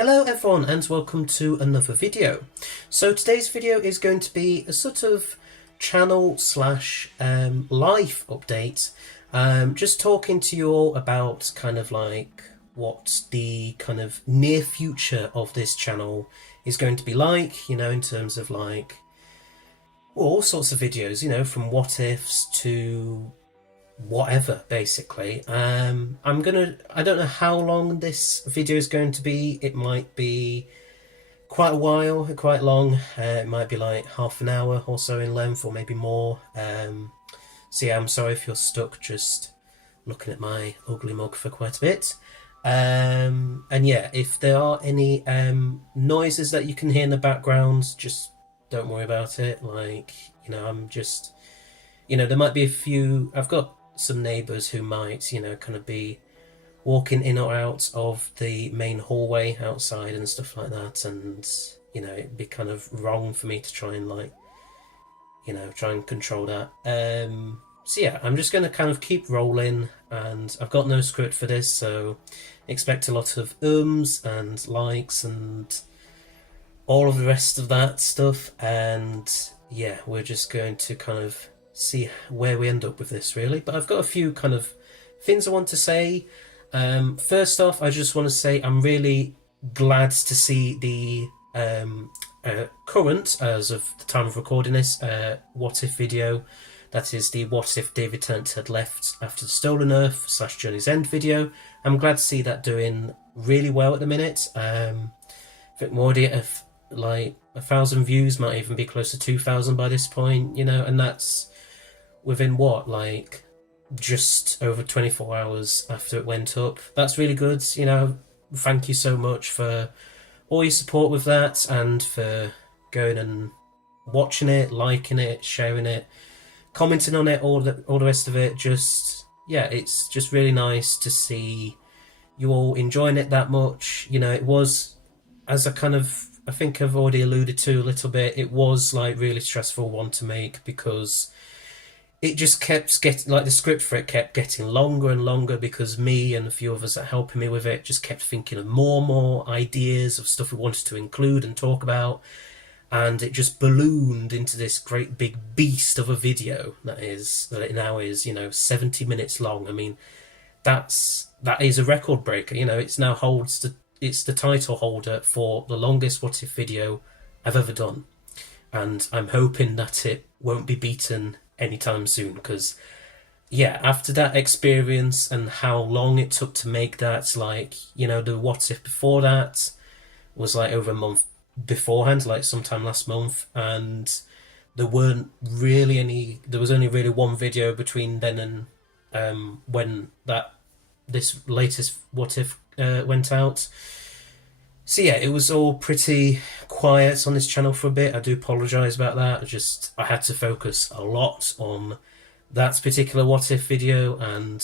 Hello everyone and welcome to another video. So today's video is going to be a sort of channel slash life update. Just talking to you all about kind of like what the kind of near future of this channel is going to be like, you know, in terms of like all sorts of videos, you know, from what ifs to whatever, basically. I don't know how long this video is going to be. It might be quite a while, quite long. It might be like half an hour or so in length, or maybe more. So yeah, I'm sorry if you're stuck just looking at my ugly mug for quite a bit. And yeah, if there are any noises that you can hear in the background, just don't worry about it. Like, you know, I'm just, you know, there might be a few, I've got some neighbours who might, you know, kind of be walking in or out of the main hallway outside and stuff like that, and, you know, it'd be kind of wrong for me to try and, like, you know, try and control that. So yeah, I'm just going to kind of keep rolling, and I've got no script for this, so expect a lot of and likes and all of the rest of that stuff. And yeah, we're just going to kind of see where we end up with this, really. But I've got a few kind of things I want to say. First off, I just want to say I'm really glad to see the current, as of the time of recording this, what if video. That is the what if David Tennant had left after the Stolen Earth / Journey's End video. I'm glad to see that doing really well at the minute. I think we're already at like 1,000 views, might even be close to 2,000 by this point, you know, and that's within what, like just over 24 hours after it went up. That's really good, you know. Thank you so much for all your support with that, and for going and watching it, liking it, sharing it, commenting on it, all the rest of it. Just, yeah, it's just really nice to see you all enjoying it that much. You know, it was, as I think I've already alluded to a little bit, it was like really stressful one to make, because it just kept getting, like, the script for it kept getting longer and longer, because me and a few others that are helping me with it just kept thinking of more and more ideas of stuff we wanted to include and talk about, and it just ballooned into this great big beast of a video that it now is, you know, 70 minutes long. I mean, that is a record breaker, you know. It's now it's the title holder for the longest what if video I've ever done, and I'm hoping that it won't be beaten anytime soon, because yeah, after that experience and how long it took to make that, like, you know, the what if before that was like over a month beforehand, like sometime last month, and there was only really one video between then and when this latest what if went out. So yeah, it was all pretty quiet on this channel for a bit. I do apologise about that. I had to focus a lot on that particular what if video, and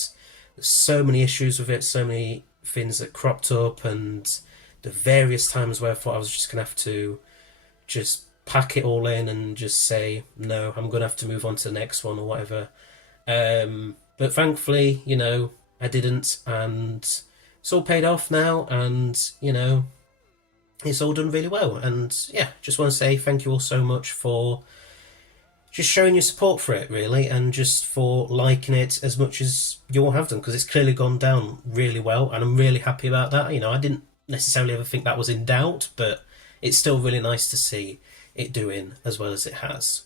there's so many issues with it, so many things that cropped up, and the various times where I thought I was just going to have to just pack it all in and just say, no, I'm going to have to move on to the next one or whatever. But thankfully, you know, I didn't, and it's all paid off now, and, you know, it's all done really well. And yeah, just want to say thank you all so much for just showing your support for it, really, and just for liking it as much as you all have done, because it's clearly gone down really well, and I'm really happy about that. You know, I didn't necessarily ever think that was in doubt, but it's still really nice to see it doing as well as it has.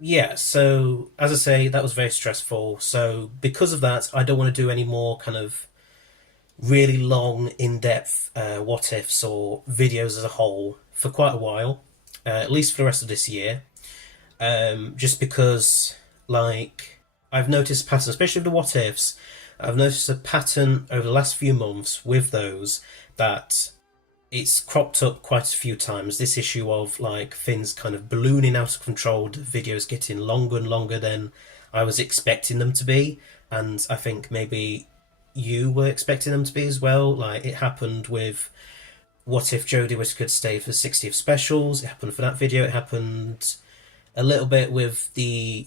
Yeah, so as I say, that was very stressful. So because of that, I don't want to do any more kind of really long, in-depth what ifs or videos as a whole for quite a while, at least for the rest of this year, just because, like, I've noticed a pattern, especially with the what ifs. I've noticed a pattern over the last few months with those, that it's cropped up quite a few times, this issue of, like, things kind of ballooning out of control, the videos getting longer and longer than I was expecting them to be, and I think maybe you were expecting them to be as well. Like, it happened with what if Jodie Whittaker could stay for the 60th specials. It happened for that video. It happened a little bit with the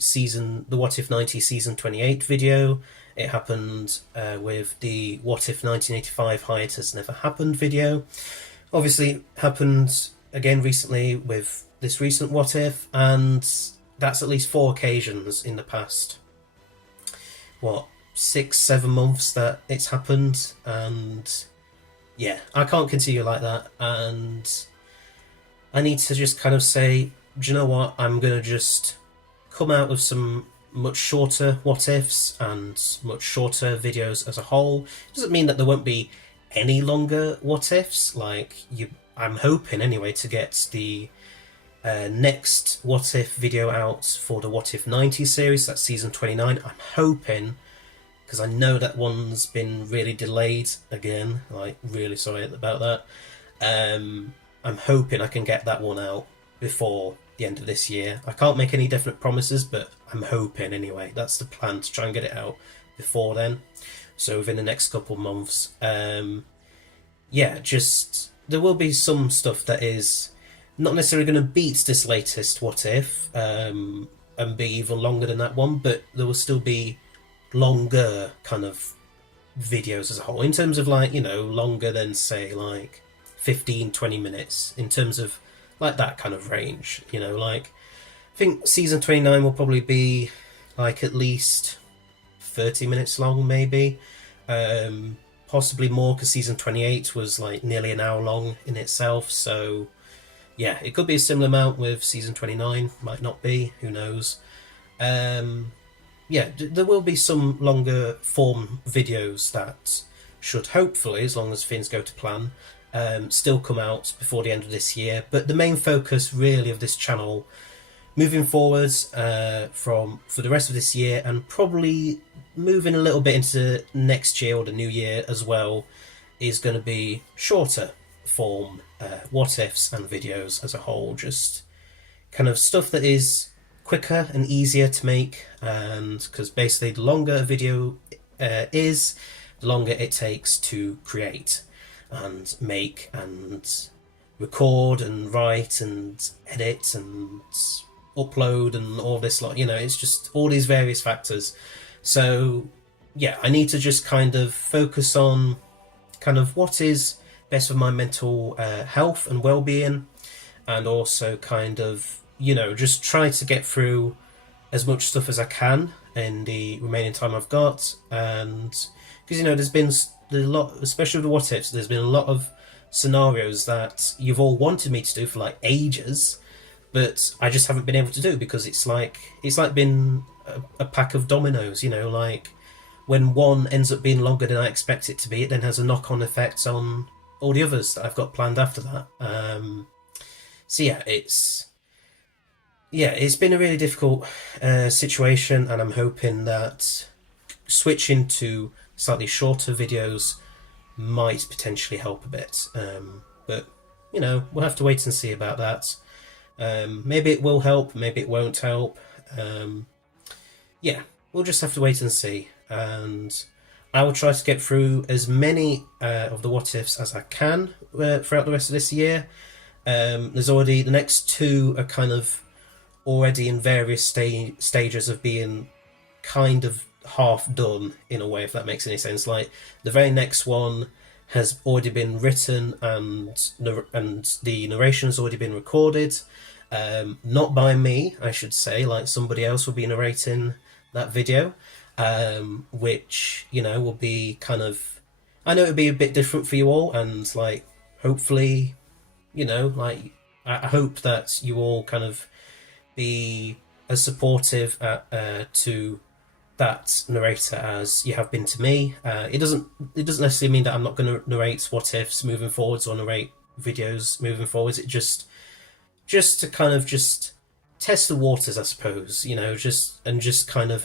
What If 90 season 28 video. It happened with the What If 1985 Hiatus Never Happened video. Obviously, it happened again recently with this recent What If, and that's at least 4 occasions in the past, 6-7 months that it's happened. And yeah, I can't continue like that, and I need to just kind of say, do you know what, I'm going to just come out with some much shorter what ifs and much shorter videos as a whole. Doesn't mean that there won't be any longer what ifs. I'm hoping anyway to get the next what if video out for the What If 90 series. That's season 29. I'm hoping, because I know that one's been really delayed again. Really sorry about that. I'm hoping I can get that one out before the end of this year. I can't make any definite promises, but I'm hoping anyway. That's the plan, to try and get it out before then. So within the next couple of months. Just there will be some stuff that is not necessarily going to beat this latest What If, and be even longer than that one, but there will still be longer kind of videos as a whole, in terms of longer than say 15-20 minutes, in terms of that kind of range. I think season 29 will probably be at least 30 minutes long, maybe, possibly more, because season 28 was nearly an hour long in itself. So yeah, it could be a similar amount with season 29, might not be, who knows. There will be some longer form videos that should hopefully, as long as things go to plan, still come out before the end of this year. But the main focus really of this channel moving forwards for the rest of this year, and probably moving a little bit into next year or the new year as well, is going to be shorter form what ifs and videos as a whole. Just kind of stuff that is quicker and easier to make, and because basically the longer a video is, the longer it takes to create and make and record and write and edit and upload and all this it's just all these various factors. So yeah, I need to just kind of focus on kind of what is best for my mental health and well-being, and also kind of just try to get through as much stuff as I can in the remaining time I've got. And because there's been a lot, especially with the what ifs, there's been a lot of scenarios that you've all wanted me to do for ages, but I just haven't been able to do, because it's like been a pack of dominoes. When one ends up being longer than I expect it to be, it then has a knock-on effect on all the others that I've got planned after that. It's been a really difficult situation, and I'm hoping that switching to slightly shorter videos might potentially help a bit. But we'll have to wait and see about that. Maybe it will help, maybe it won't help. We'll just have to wait and see. And I will try to get through as many of the what ifs as I can throughout the rest of this year. There's already, the next 2 are kind of already in various stages of being kind of half done, in a way, if that makes any sense. The very next one has already been written, and the narration has already been recorded, not by me, I should say. Somebody else will be narrating that video, which will be kind of, I know it'll be a bit different for you all, and hopefully I hope that you all kind of be as supportive to that narrator as you have been to me. It doesn't necessarily mean that I'm not going to narrate what ifs moving forwards or narrate videos moving forwards. It just to kind of just test the waters, I suppose. Just kind of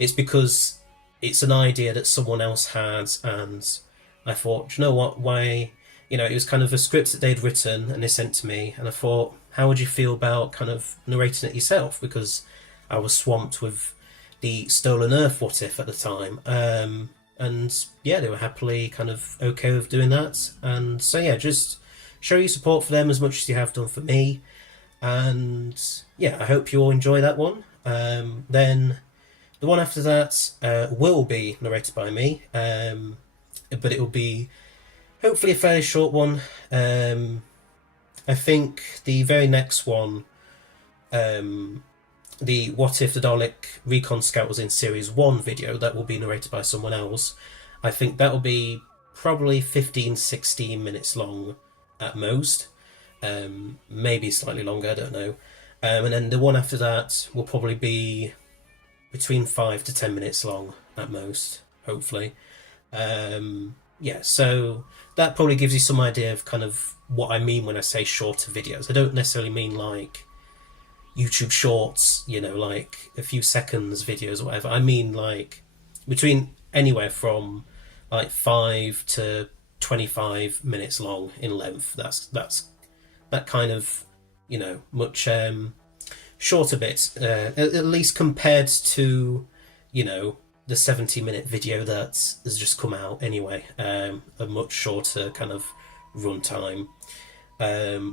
it's because it's an idea that someone else had, and I thought, do you know what? Why? It was kind of a script that they'd written and they sent to me, and I thought, how would you feel about kind of narrating it yourself? Because I was swamped with the Stolen Earth what if at the time, and yeah, they were happily kind of okay with doing that. And so yeah, just show your support for them as much as you have done for me, and yeah, I hope you all enjoy that one. Then The one after that will be narrated by me, but it will be hopefully a fairly short one. I think the very next one, the What If the Dalek Recon Scout was in Series 1 video, that will be narrated by someone else. I think that will be probably 15-16 minutes long at most. Maybe slightly longer, I don't know. And then the one after that will probably be between 5 to 10 minutes long at most, hopefully. Yeah, so that probably gives you some idea of kind of what I mean when I say shorter videos. I don't necessarily mean like YouTube shorts, you know, like a few seconds videos or whatever. I mean like between anywhere from like 5 to 25 minutes long in length. That's that kind of, you know, much shorter bits, at least compared to, you know, the 70-minute video that has just come out anyway. A much shorter kind of runtime,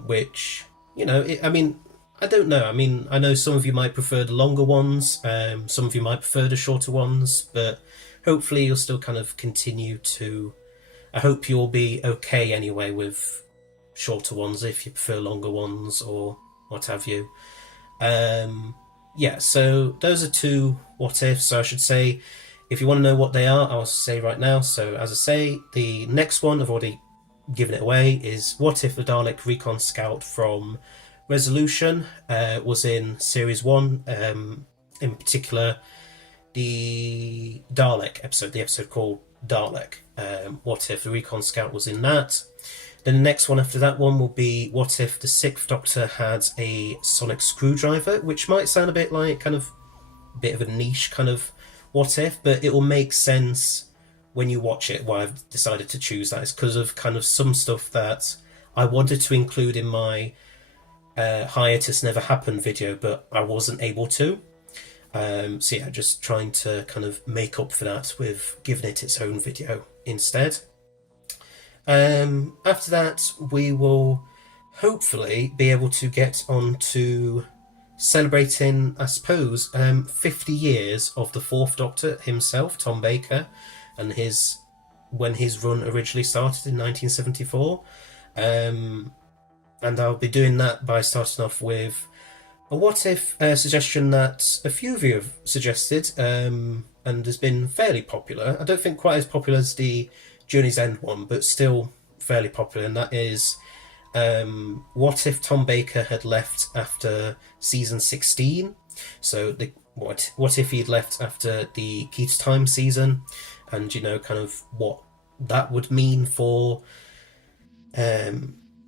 which, you know, I mean, I don't know. I mean, I know some of you might prefer the longer ones, some of you might prefer the shorter ones, but hopefully you'll still kind of continue to... I hope you'll be okay anyway with shorter ones if you prefer longer ones or what have you. Yeah, so those are two what ifs. So I should say, if you want to know what they are, I'll say right now. So as I say, the next one, I've already given it away, is What If the Dalek Recon Scout from Resolution was in Series 1, in particular the Dalek episode, the episode called Dalek. What If the Recon Scout was in that. Then the next one after that one will be What If the Sixth Doctor had a sonic screwdriver, which might sound a bit like kind of a bit of a niche kind of what if, but it will make sense when you watch it. Why I've decided to choose that is because of kind of some stuff that I wanted to include in my Hiatus Never Happened video, but I wasn't able to. So yeah, just trying to kind of make up for that with giving it its own video instead. After that, we will hopefully be able to get on to celebrating, I suppose, 50 years of the Fourth Doctor himself, Tom Baker, and when his run originally started in 1974. And I'll be doing that by starting off with a what if suggestion that a few of you have suggested, and has been fairly popular. I don't think quite as popular as the Journey's End one, but still fairly popular, and that is what if Tom Baker had left after season 16? So what if he'd left after the Key to Time season, and you know, kind of what that would mean for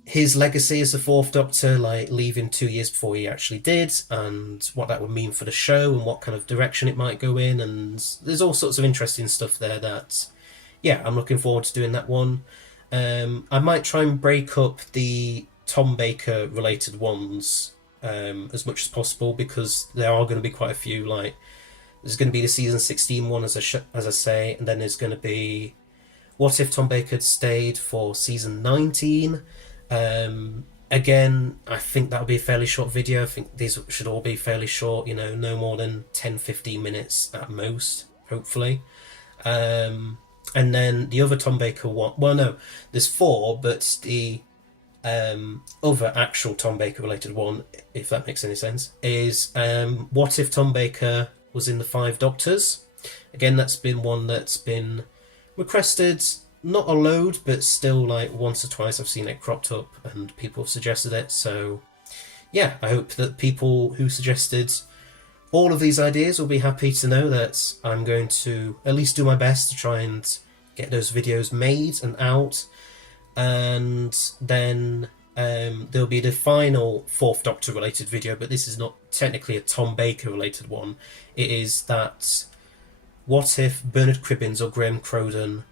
his legacy as the Fourth Doctor, like leaving 2 years before he actually did, and what that would mean for the show and what kind of direction it might go in. And there's all sorts of interesting stuff there that, yeah, I'm looking forward to doing that one. I might try and break up the Tom Baker related ones as much as possible, because there are going to be quite a few. Like, there's going to be the season 16 one, as I say, and then there's going to be what if Tom Baker had stayed for season 19. Again, I think that'll be a fairly short video. I think these should all be fairly short, you know, no more than 10-15 minutes at most, hopefully. And then the other Tom Baker one, well, no, there's 4, but the other actual Tom Baker related one, if that makes any sense, is what if Tom Baker was in the 5 Doctors. Again, that's been one that's been requested, not a load, but still like once or twice I've seen it cropped up and people have suggested it. So yeah, I hope that people who suggested all of these ideas will be happy to know that I'm going to at least do my best to try and get those videos made and out. And then there'll be the final Fourth Doctor related video, but this is not technically a Tom Baker related one. It is that what if Bernard Cribbins or Graham Crowden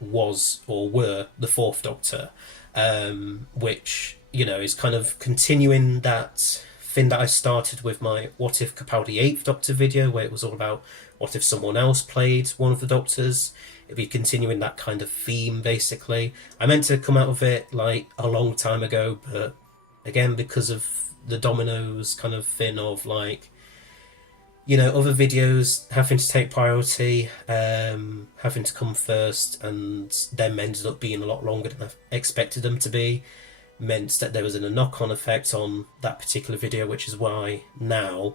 was or were the Fourth Doctor, which, you know, is kind of continuing that thing that I started with my What If Capaldi 8th Doctor video, where it was all about what if someone else played one of the Doctors. It'd be continuing that kind of theme, basically. I meant to come out of it like a long time ago, but again, because of the dominoes kind of thing of like, other videos having to take priority, having to come first, and them ended up being a lot longer than I expected them to be, meant that there was a knock-on effect on that particular video, which is why now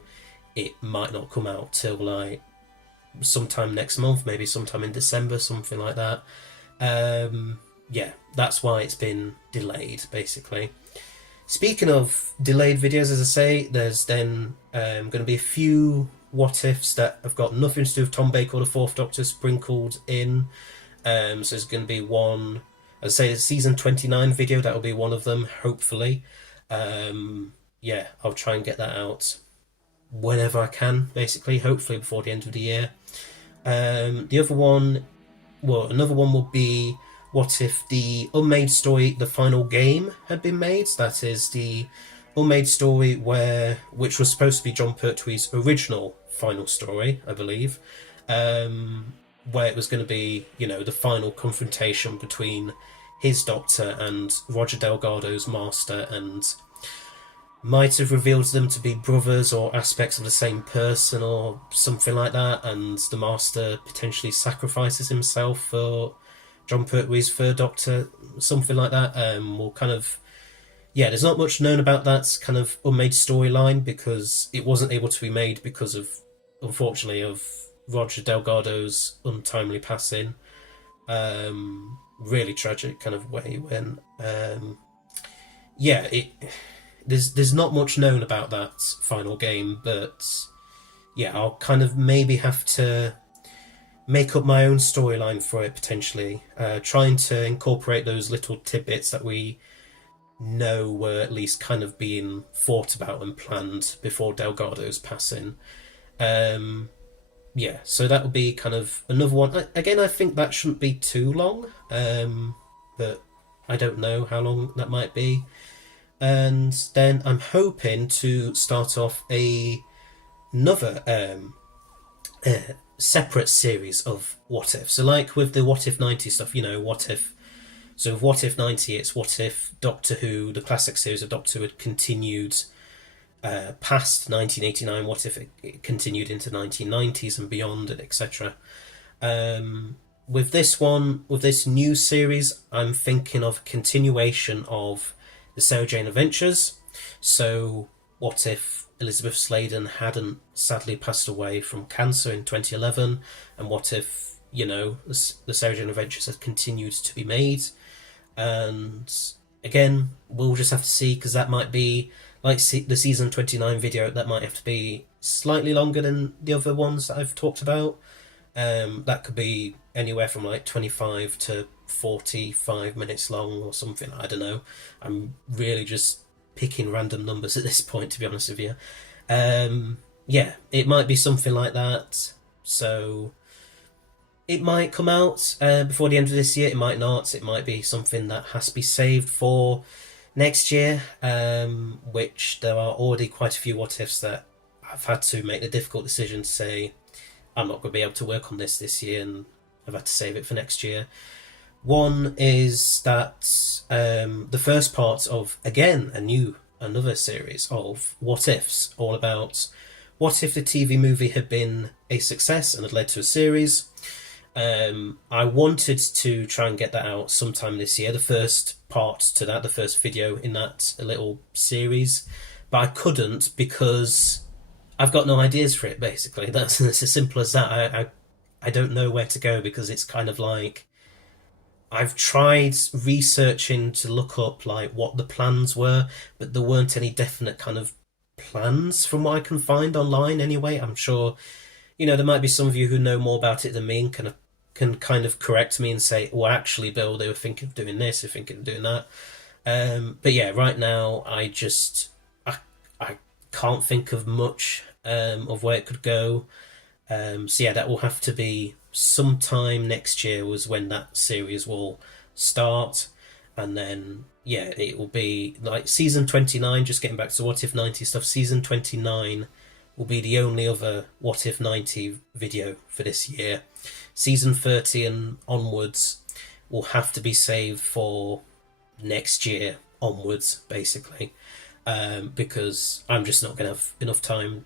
it might not come out till like sometime next month, maybe sometime in December, something like that. Yeah, that's why it's been delayed, basically. Speaking of delayed videos, as I say, there's then going to be a few what ifs that have got nothing to do with Tom Baker or the Fourth Doctor sprinkled in. So there's going to be one, as I say, the season 29 video, that will be one of them, hopefully. Yeah, I'll try and get that out whenever I can, basically, hopefully before the end of the year. The other one, well, another one will be what if the unmade story, The Final Game, had been made. That is the unmade story which was supposed to be John Pertwee's original final story, I believe, where it was going to be, the final confrontation between his Doctor and Roger Delgado's Master, and might have revealed them to be brothers or aspects of the same person or something like that, and the Master potentially sacrifices himself for John Pertwee's third Doctor, something like that. We'll kind of, there's not much known about that kind of unmade storyline, because it wasn't able to be made because of, unfortunately, of Roger Delgado's untimely passing. Really tragic kind of way when, there's not much known about that final game, but yeah, I'll kind of maybe have to make up my own storyline for it, potentially, trying to incorporate those little tidbits that we know were at least kind of being thought about and planned before Delgado's passing. So that will be kind of another one. Again, I think that shouldn't be too long, but I don't know how long that might be. And then I'm hoping to start off another separate series of what if. So like with the What If 90 stuff, what if. So with What If 90, it's what if Doctor Who, the classic series of Doctor Who, had continued past 1989. What if it continued into 1990s and beyond, and etc. With this one, with this new series, I'm thinking of a continuation of the Sarah Jane Adventures. So what if Elizabeth Sladen hadn't sadly passed away from cancer in 2011, and what if, the Sarah Jane Adventures had continued to be made? And again, we'll just have to see, because that might be, like the season 29 video, that might have to be slightly longer than the other ones that I've talked about. That could be anywhere from like 25 to 45 minutes long or something, I don't know. I'm really just picking random numbers at this point, to be honest with you. It might be something like that. So it might come out before the end of this year, it might not. It might be something that has to be saved for next year, which there are already quite a few what ifs that I've had to make the difficult decision to say I'm not going to be able to work on this year, and I've had to save it for next year. One is that the first part of, again, another series of what ifs, all about what if the TV movie had been a success and had led to a series. I wanted to try and get that out sometime this year, the first part to that, the first video in that little series, but I couldn't because I've got no ideas for it, basically. It's as simple as that. I don't know where to go, because it's kind of like, I've tried researching to look up like what the plans were, but there weren't any definite kind of plans from what I can find online anyway. I'm sure, there might be some of you who know more about it than me and can kind of correct me and say, well, actually, Bill, they were thinking of doing this, they're thinking of doing that. But yeah, right now, I can't think of much of where it could go. So yeah, that will have to be sometime next year was when that series will start. And then, it will be like season 29, just getting back to What If 90 stuff, season 29 will be the only other What If 90 video for this year. Season 30 and onwards will have to be saved for next year onwards, basically, because I'm just not going to have enough time.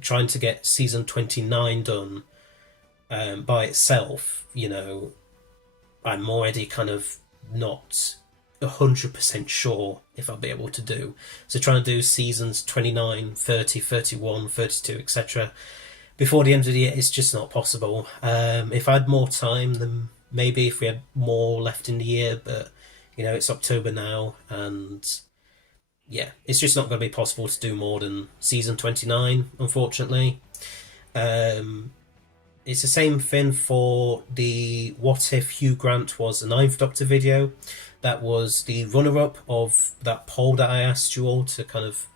trying to get season 29 done by itself, you know, I'm already kind of not 100% sure if I'll be able to do. So trying to do seasons 29, 30, 31, 32, etc. before the end of the year is just not possible. If I had more time, then maybe if we had more left in the year, but you know, it's October now, and yeah, it's just not going to be possible to do more than season 29, unfortunately. Um, it's the same thing for the What If Hugh Grant was the Ninth Doctor video. That was the runner-up of that poll that I asked you all to kind of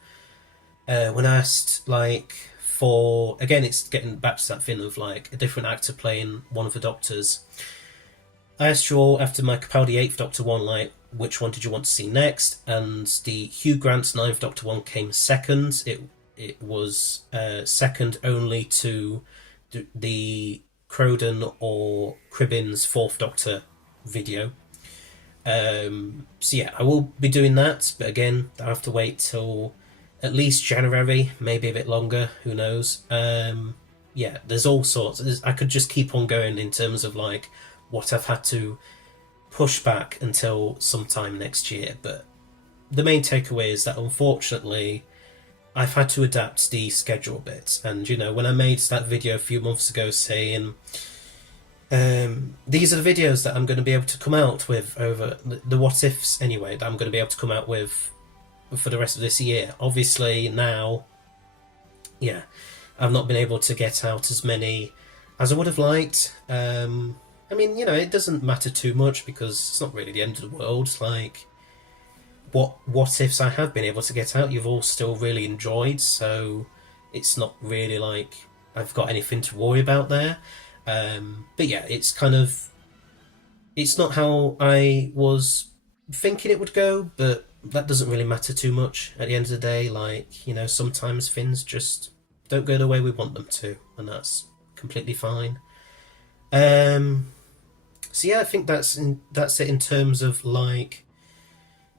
when I asked like for, again, it's getting back to that thing of like a different actor playing one of the Doctors. I asked you all after my Capaldi 8th Doctor one, like, which one did you want to see next? And the Hugh Grant's 9th Doctor one came second. It was second only to the Croden or Cribbin's 4th Doctor video. So yeah, I will be doing that, but again, I have to wait till at least January, maybe a bit longer, who knows. Yeah, there's all sorts. I could just keep on going in terms of like what I've had to push back until sometime next year, but the main takeaway is that unfortunately I've had to adapt the schedule a bit. And you know, when I made that video a few months ago saying these are the videos that I'm going to be able to come out with over the what ifs anyway, that I'm going to be able to come out with for the rest of this year. Obviously now, yeah, I've not been able to get out as many as I would have liked. I mean, you know, it doesn't matter too much because it's not really the end of the world. Like, what ifs I have been able to get out, you've all still really enjoyed, so it's not really like I've got anything to worry about there. But yeah, it's kind of, it's not how I was thinking it would go, but that doesn't really matter too much at the end of the day. Like, you know, sometimes things just don't go the way we want them to, and that's completely fine. So yeah, I think that's it in terms of like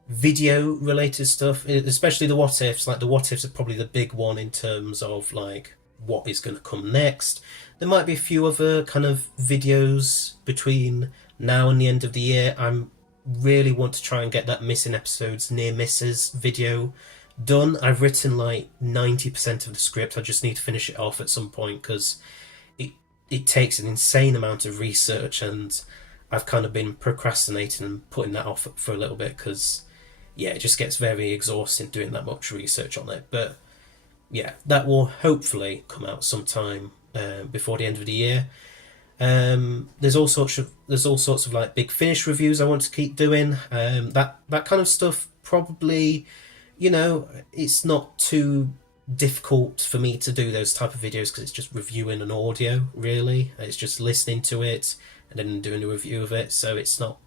video related stuff, especially the what ifs. Like the what ifs are probably the big one in terms of like what is going to come next. There might be a few other kind of videos between now and the end of the year. I'm really want to try and get that missing episodes, near misses video done. I've written like 90% of the script. I just need to finish it off at some point because it takes an insane amount of research, and I've kind of been procrastinating and putting that off for a little bit because, yeah, it just gets very exhausting doing that much research on it. But yeah, that will hopefully come out sometime before the end of the year. There's all sorts of like big Finish reviews I want to keep doing. That kind of stuff probably, you know, it's not too difficult for me to do those type of videos because it's just reviewing an audio, really. It's just listening to it and then doing a review of it, so it's not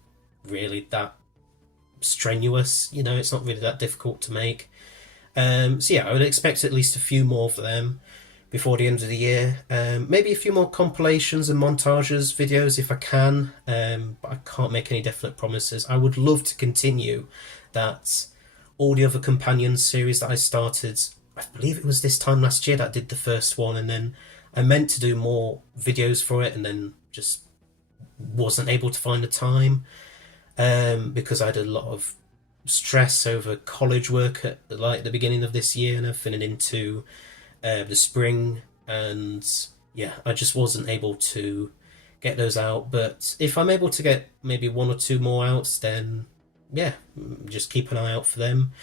really that strenuous, you know, it's not really that difficult to make. So yeah, I would expect at least a few more of them before the end of the year. Maybe a few more compilations and montages videos if I can, but I can't make any definite promises. I would love to continue that all the other Companions series that I started. I believe it was this time last year that I did the first one, and then I meant to do more videos for it and then just wasn't able to find the time because I had a lot of stress over college work at like the beginning of this year and everything, and into the spring, and yeah, I just wasn't able to get those out. But if I'm able to get maybe one or two more out, then yeah, just keep an eye out for them.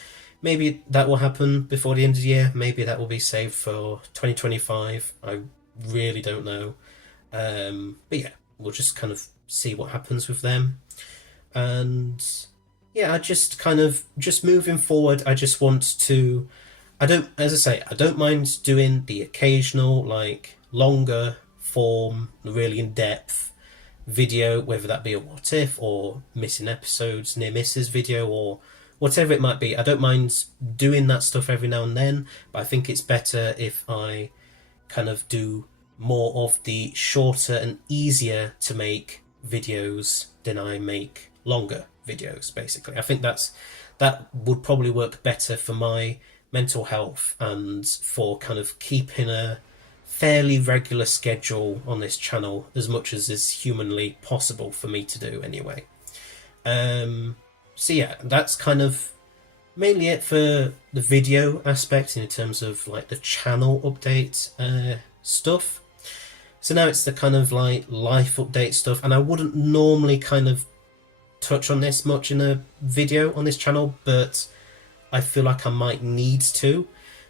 Maybe that will happen before the end of the year. Maybe that will be saved for 2025. I really don't know. But yeah, we'll just kind of see what happens with them. And yeah, I just kind of, just moving forward, I just want to, as I say, I don't mind doing the occasional, like, longer form, really in-depth video, whether that be a what if or missing episodes, near misses video, or whatever it might be. I don't mind doing that stuff every now and then, but I think it's better if I kind of do more of the shorter and easier to make videos than I make longer videos, basically. I think that would probably work better for my mental health and for kind of keeping a fairly regular schedule on this channel as much as is humanly possible for me to do anyway. So yeah, that's kind of mainly it for the video aspect in terms of like the channel update stuff. So now it's the kind of like life update stuff, and I wouldn't normally kind of touch on this much in a video on this channel, but I feel like I might need to,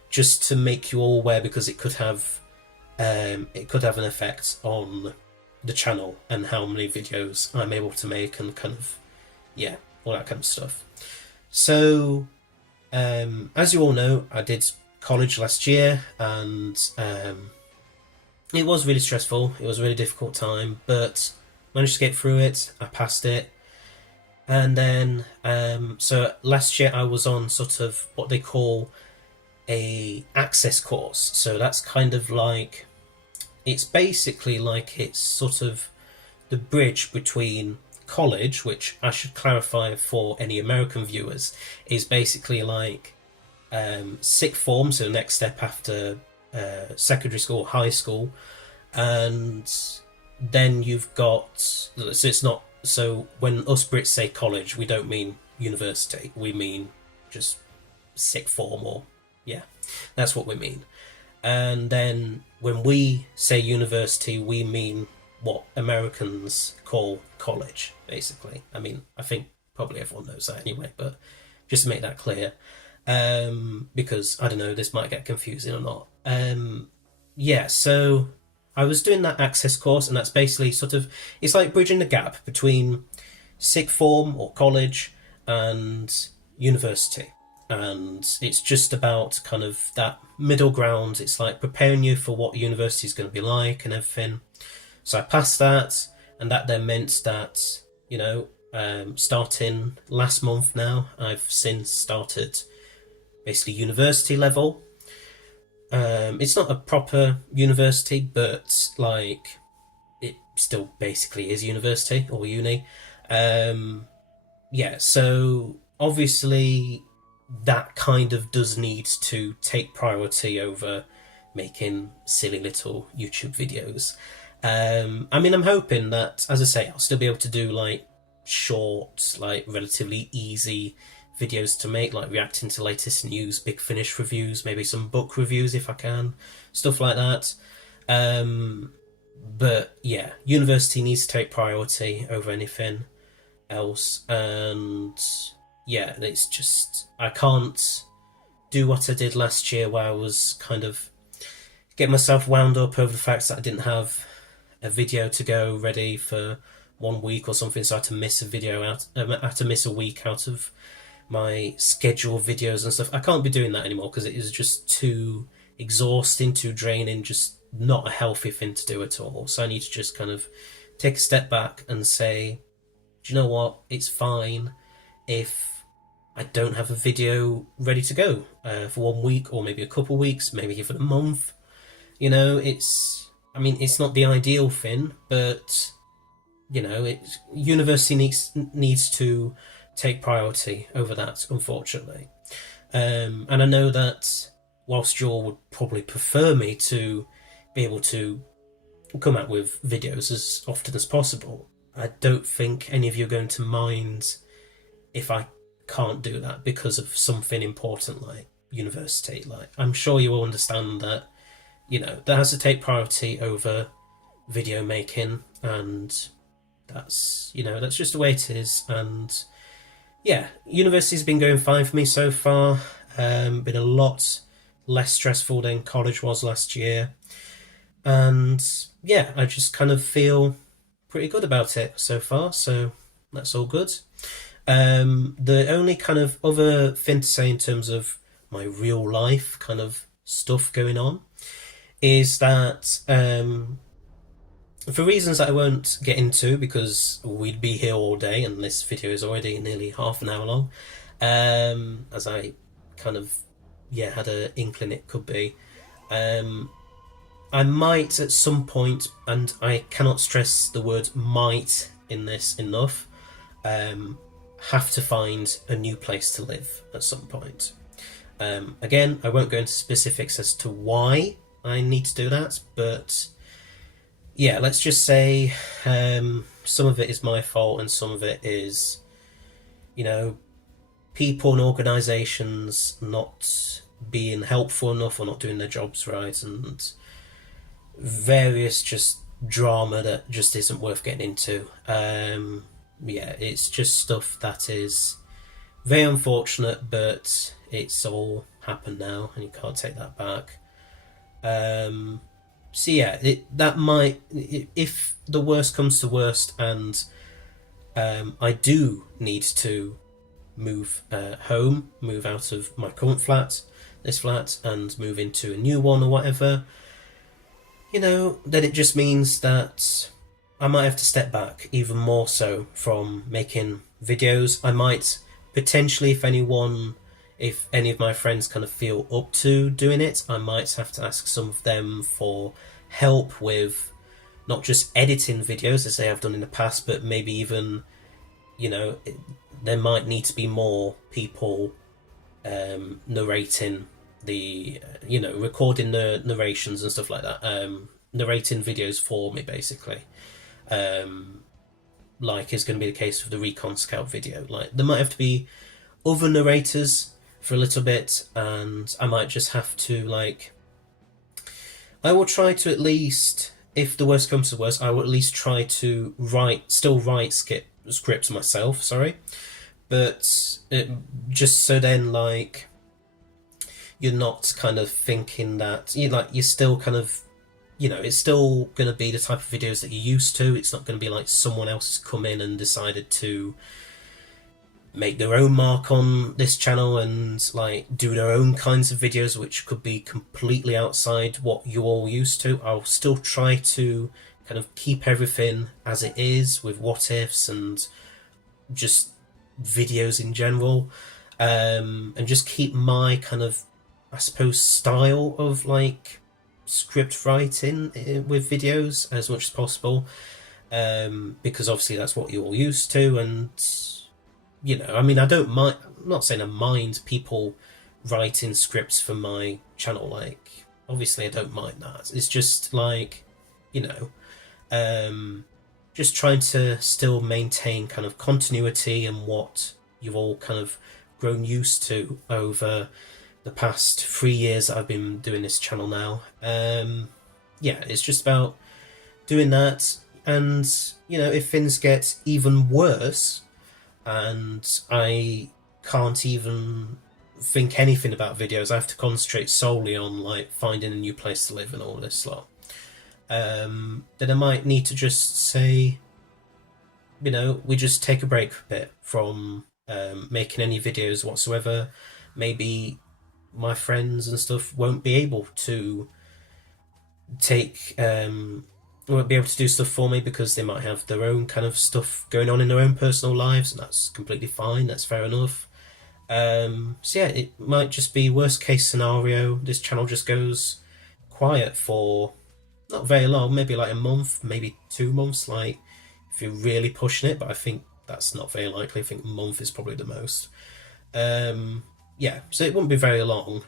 just to make you all aware, because it could have an effect on the channel and how many videos I'm able to make and kind of, yeah, all that kind of stuff. So as you all know, I did college last year, and it was really stressful. It was a really difficult time, but managed to get through it. I passed it. And then, so last year I was on sort of what they call a access course. So that's kind of like, it's basically like it's sort of the bridge between college, which I should clarify for any American viewers, is basically like sixth form, so the next step after secondary school, high school, and then you've got, so it's not, so when us Brits say college, we don't mean university, we mean just sixth form, or yeah, that's what we mean. And then when we say university, we mean what Americans call college, basically. I mean, I think probably everyone knows that anyway, but just to make that clear, because I don't know, this might get confusing or not. Yeah, so I was doing that access course, and that's basically sort of, it's like bridging the gap between sixth form or college and university. And it's just about kind of that middle ground. It's like preparing you for what university is going to be like and everything. So I passed that, and that then meant that, you know, starting last month now, I've since started basically university level. It's not a proper university, but like it still basically is university or uni. Yeah, so obviously that kind of does need to take priority over making silly little YouTube videos. I mean, I'm hoping that, as I say, I'll still be able to do like short, like relatively easy videos to make, like reacting to latest news, Big Finish reviews, maybe some book reviews if I can, stuff like that. But yeah, university needs to take priority over anything else, and yeah, it's just, I can't do what I did last year, where I was kind of getting myself wound up over the fact that I didn't have a video to go ready for 1 week or something, so I had to miss a video out, I had to miss a week out of my scheduled videos and stuff. I can't be doing that anymore because it is just too exhausting, too draining, just not a healthy thing to do at all. So I need to just kind of take a step back and say, do you know what, it's fine if I don't have a video ready to go for 1 week, or maybe a couple of weeks, maybe even a month. You know, it's, I mean, it's not the ideal thing, but you know, university needs to take priority over that, unfortunately. And I know that whilst you all would probably prefer me to be able to come out with videos as often as possible, I don't think any of you are going to mind if I can't do that because of something important like university. Like, I'm sure you will understand that, you know, that has to take priority over video making, and that's, you know, that's just the way it is. And yeah, university's been going fine for me so far. Been a lot less stressful than college was last year, and yeah, I just kind of feel pretty good about it so far, so that's all good. The only kind of other thing to say in terms of my real life kind of stuff going on is that for reasons that I won't get into because we'd be here all day and this video is already nearly half an hour long, as I kind of, yeah, had an inkling it could be, I might at some point, and I cannot stress the word might in this enough, have to find a new place to live at some point. Again, I won't go into specifics as to why I need to do that, but yeah, let's just say some of it is my fault and some of it is, you know, people and organisations not being helpful enough or not doing their jobs right, and various just drama that just isn't worth getting into. Yeah, it's just stuff that is very unfortunate, but it's all happened now, and you can't take that back. So yeah, that might, if the worst comes to worst, and I do need to move home, move out of my current flat, this flat, and move into a new one or whatever, then it just means that I might have to step back even more so from making videos. I might potentially, if any of my friends kind of feel up to doing it, I might have to ask some of them for help with not just editing videos as they have done in the past, but maybe even, there might need to be more people narrating recording the narrations and stuff like that, narrating videos for me, basically. Like is going to be the case with the Recon Scout video. Like, there might have to be other narrators for a little bit, and I might just have to, I will try to, at least, if the worst comes to the worst, I will at least try to still write scripts myself, but just so then, you're not kind of thinking that, you're still kind of, it's still going to be the type of videos that you're used to. It's not going to be like someone else has come in and decided to make their own mark on this channel and do their own kinds of videos, which could be completely outside what you're all used to. I'll still try to kind of keep everything as it is, with what ifs and just videos in general, and just keep my kind of, I suppose, style of script writing with videos as much as possible, because obviously that's what you're all used to. And I don't mind, I'm not saying I mind people writing scripts for my channel, obviously I don't mind that. It's just just trying to still maintain kind of continuity and what you've all kind of grown used to over the past 3 years that I've been doing this channel now. Yeah, it's just about doing that. And if things get even worse and I can't even think anything about videos, I have to concentrate solely on finding a new place to live and all this lot, then I might need to just say, we just take a break a bit from making any videos whatsoever. Maybe my friends and stuff won't be able to do stuff for me because they might have their own kind of stuff going on in their own personal lives, and that's completely fine. That's fair enough. So yeah, it might just be worst case scenario, this channel just goes quiet for not very long, maybe a month, maybe 2 months, if you're really pushing it, but I think that's not very likely. I think a month is probably the most. Yeah, so it wouldn't be very long.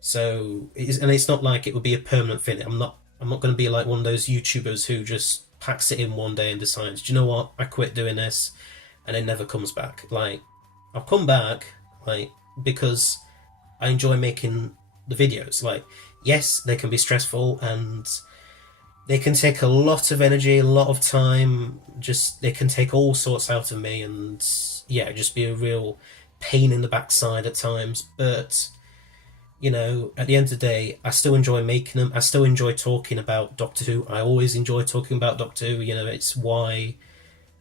So it's not like it would be a permanent thing. I'm not going to be like one of those YouTubers who just packs it in one day and decides, do you know what, I quit doing this, and it never comes back. I'll come back, because I enjoy making the videos. Yes, they can be stressful and they can take a lot of energy, a lot of time. Just, they can take all sorts out of me, and yeah, just be a real pain in the backside at times. But at the end of the day, I still enjoy making them. I still enjoy talking about Doctor Who. I always enjoy talking about Doctor Who. It's why,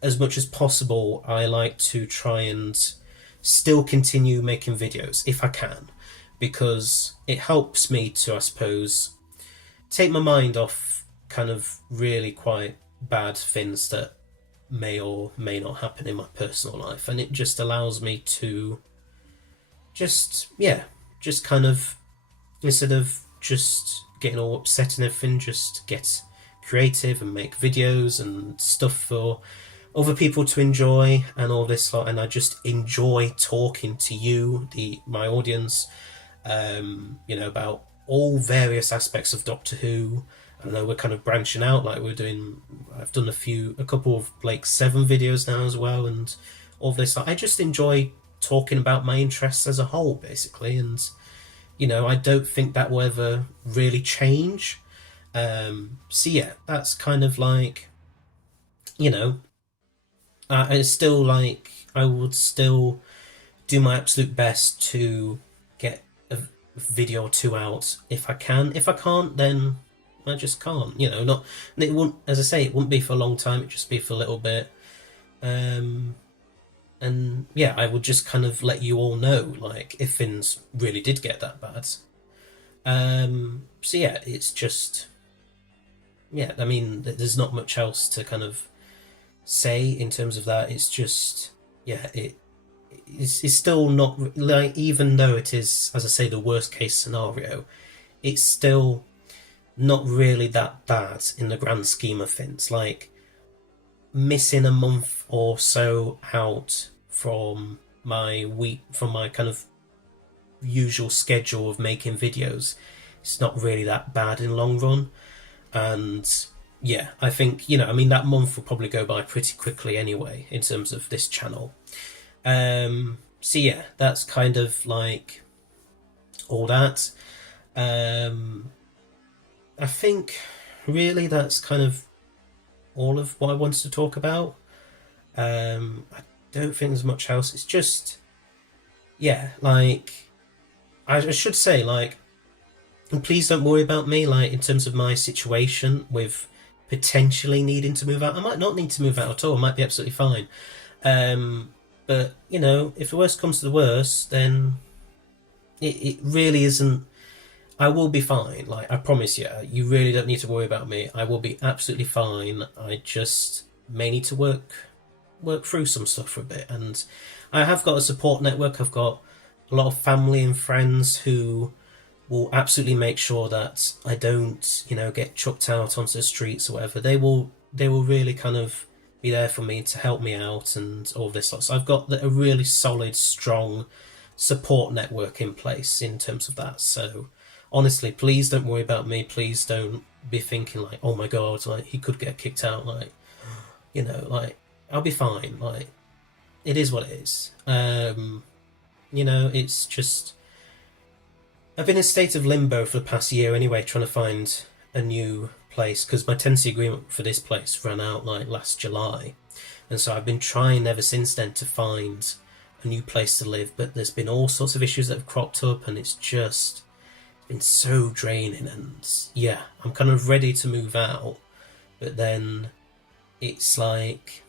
as much as possible, I like to try and still continue making videos if I can, because it helps me to, I suppose, take my mind off kind of really quite bad things that may or may not happen in my personal life, and it just allows me to just kind of, instead of just getting all upset and everything, just get creative and make videos and stuff for other people to enjoy and all this lot. And I just enjoy talking to you, my audience, you know, about all various aspects of Doctor Who. I know we're kind of branching out, like I've done a couple of like 7 videos now as well, and all this. Like, I just enjoy talking about my interests as a whole, basically, and you know, I don't think that will ever really change. So yeah, that's kind of like, you know, it's still like I would still do my absolute best to get a video or 2 out if I can. If I can't, then I just can't. You know, not it won't. As I say, it wouldn't be for a long time. It'd just be for a little bit. And yeah, I would just kind of let you all know, like, if things really did get that bad. So yeah, it's just, yeah, I mean, there's not much else to kind of say in terms of that. It's just, yeah, it's still not, like, even though it is, as I say, the worst case scenario, it's still not really that bad in the grand scheme of things. Like, missing a month or so out from my kind of usual schedule of making videos, it's not really that bad in the long run. And yeah, I think, you know, I mean, that month will probably go by pretty quickly anyway in terms of this channel. So yeah, that's kind of like all that. I think really that's kind of all of what I wanted to talk about. I don't think there's much else. It's just, yeah, like, I should say, like, and please don't worry about me, like, in terms of my situation with potentially needing to move out. I might not need to move out at all. I might be absolutely fine. But, you know, if the worst comes to the worst, then it really isn't. I will be fine. Like, I promise you, you really don't need to worry about me. I will be absolutely fine. I just may need to work through some stuff for a bit. And I have got a support network. I've got a lot of family and friends who will absolutely make sure that I don't, you know, get chucked out onto the streets or whatever. They will really kind of be there for me to help me out and all this stuff. So I've got a really solid, strong support network in place in terms of that. So honestly, please don't worry about me. Please don't be thinking like, oh my god, like, he could get kicked out. Like, you know, like, I'll be fine. Like, it is what it is. You know, it's just, I've been in a state of limbo for the past year anyway, trying to find a new place, because my tenancy agreement for this place ran out like last July, and so I've been trying ever since then to find a new place to live, but there's been all sorts of issues that have cropped up, and it's just been so draining. And yeah, I'm kind of ready to move out, but then it's like,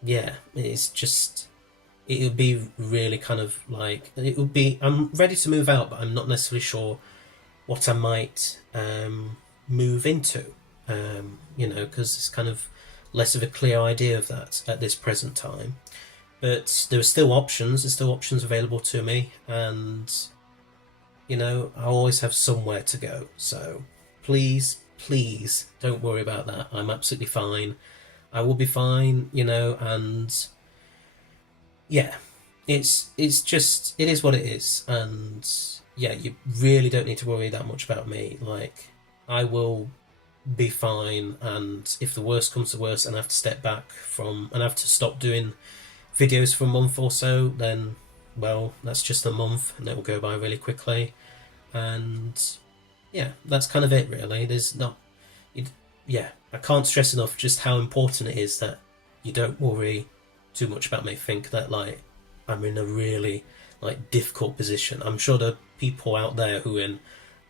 yeah, it's just, it would be really kind of like, it would be, I'm ready to move out, but I'm not necessarily sure what I might move into, you know, because it's kind of less of a clear idea of that at this present time. But there are still options, there's still options available to me, and, you know, I always have somewhere to go. So please, please don't worry about that. I'm absolutely fine. I will be fine, you know, and yeah, it's just, it is what it is. And yeah, you really don't need to worry that much about me. Like, I will be fine, and if the worst comes to worst and I have to step back from, and I have to stop doing videos for a month or so, then, well, that's just a month and it will go by really quickly. And yeah, that's kind of it really. There's not, yeah, I can't stress enough just how important it is that you don't worry too much about me. Think that, like, I'm in a really, like, difficult position. I'm sure there are people out there who are in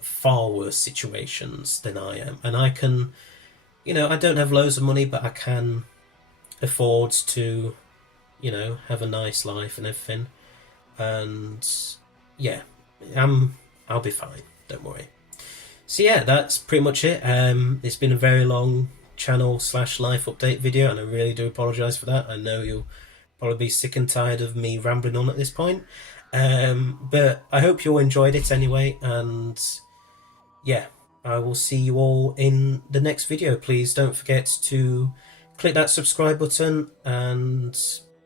far worse situations than I am, and I can, you know, I don't have loads of money, but I can afford to, you know, have a nice life and everything. And yeah, I'll be fine, don't worry. So yeah, that's pretty much it. It's been a very long channel / life update video, and I really do apologise for that. I know you'll probably be sick and tired of me rambling on at this point, but I hope you all enjoyed it anyway. And yeah, I will see you all in the next video. Please don't forget to click that subscribe button, and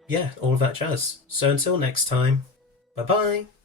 yeah, all of that jazz. So until next time, bye bye.